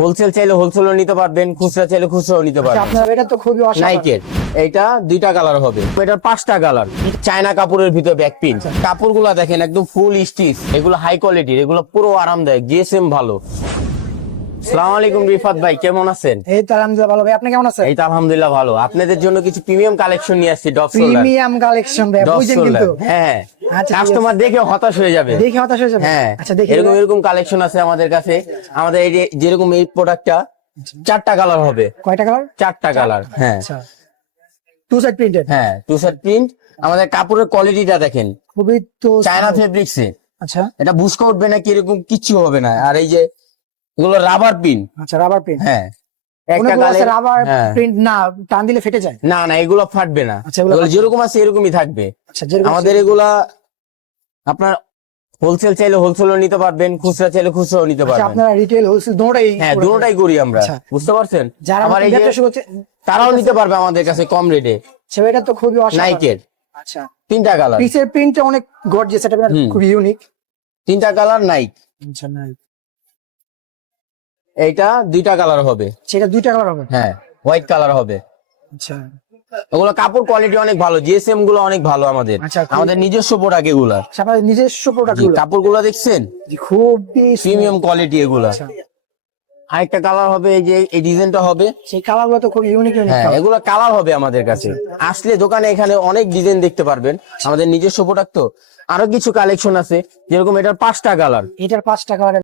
Wholesale চাইলে হোলসেলও নিতে পারবেন, খুচরা চাইলে খুচরাও নিতে আচ্ছা, পারবেন। আপনার এটা তো খুবই অসাধারণ। নাইকের এইটা 2টা কালার হবে, এটার 5টা কালার। চায়না কাপড়ের ভিতর ব্যাক প্রিন্ট। কাপড়গুলা দেখেন একদম ফুল স্টিচ, এগুলো হাই কোয়ালিটির, এগুলো পুরো আরামদায়ক, জিএসএম ভালো। আসসালামু আলাইকুম রিফাত ভাই, কেমন আছেন? এই তো আলহামদুলিল্লাহ ভালো ভাই, আপনি কেমন আছেন? এই তো আলহামদুলিল্লাহ ভালো। আপনাদের জন্য কিছু প্রিমিয়াম কালেকশন নিয়ে আসছি, ডগ শোল্ডার। প্রিমিয়াম কালেকশন ভাই, ডগ বুঝেন শোল্ডার, কিন্তু হ্যাঁ। আচ্ছা, ঠিক কাস্টমার দেখে হতাশ হয়ে যাবে। দেখে হতাশ হয়ে যাবে। হ্যাঁ, আচ্ছা, দেখি এরকম এরকম কালেকশন আছে আমাদের কাছে। আমাদের এই যেরকম এই প্রোডাক্টটা 4টা কালার হবে। কয়টা কালার? 4টা কালার, হ্যাঁ। আচ্ছা, টু সাইড প্রিন্টেড। হ্যাঁ, টু সাইড প্রিন্ট। আমাদের কাপড়ের কোয়ালিটিটা দেখেন, খুবই তো চায়না ফেব্রিক্স এ। আচ্ছা এটা বুশকা উঠবে না, কিরকম কিচ্ছু হবে না। আর এই যে এগুলো রাবার পিন, আচ্ছা, রাবার প্রিন্ট। হ্যাঁ। একটা অনেকগুলো আছে কালার, রাবার হ্যাঁ। প্রিন্ট, না টান দিলে ফেটে যায়। না না, এগুলো ফাটবে না। আচ্ছা, এগুলো এগুলো ফাটবে যেরকম আছে এরকমই থাকবে। আচ্ছা, যেরকম আমাদের এগুলা আপনার হোলসেল চাইলে হোলসেলও নিতে পারবেন, খুচরা চাইলে খুচরাও নিতে আচ্ছা, পারবেন। আপনারা রিটেল হোলসেল দুটোই হ্যাঁ, করে দুটোটাই করি আমরা, আচ্ছা। বুঝতে পারছেন? যারা আবার এই যে ব্যবসা শুরু করছে তারাও নিতে পারবে আমাদের কাছে কম রেটে। সেটা তো খুবই অসাধারণ। নাইকের আচ্ছা, 3টা কালার, পিসের প্রিন্টটা অনেক গর্জিয়াস, এটা খুব ইউনিক। 3টা কালার নাইক। আচ্ছা, না এইটা 2টা কালার হবে, সেটা দুইটা কালার হবে। হ্যাঁ, হোয়াইট কালার হবে। আচ্ছা ওগুলো কাপড় কোয়ালিটি অনেক ভালো, জিএসএম গুলো অনেক ভালো আমাদের। আচ্ছা, আমাদের নিজস্ব প্রোডাক্ট এগুলা। আচ্ছা, আপনাদের নিজস্ব প্রোডাক্ট গুলো কাপড় গুলো দেখছেন, খুবই প্রিমিয়াম কোয়ালিটি এগুলা। আচ্ছা, আরেকটা কালার হবে, এই যে এই ডিজাইনটা হবে, সেই কালার গুলো তো খুব ইউনিক হ্যাঁ। এগুলো কালার হবে আমাদের কাছে। আসলে দোকানে এখানে অনেক ডিজাইন দেখতে পারবেন, আমাদের নিজস্ব প্রোডাক্ট তো। আরো কিছু কালেকশন আছে, যেরকম এটার 5টা কালার। এটার 5টা কালার।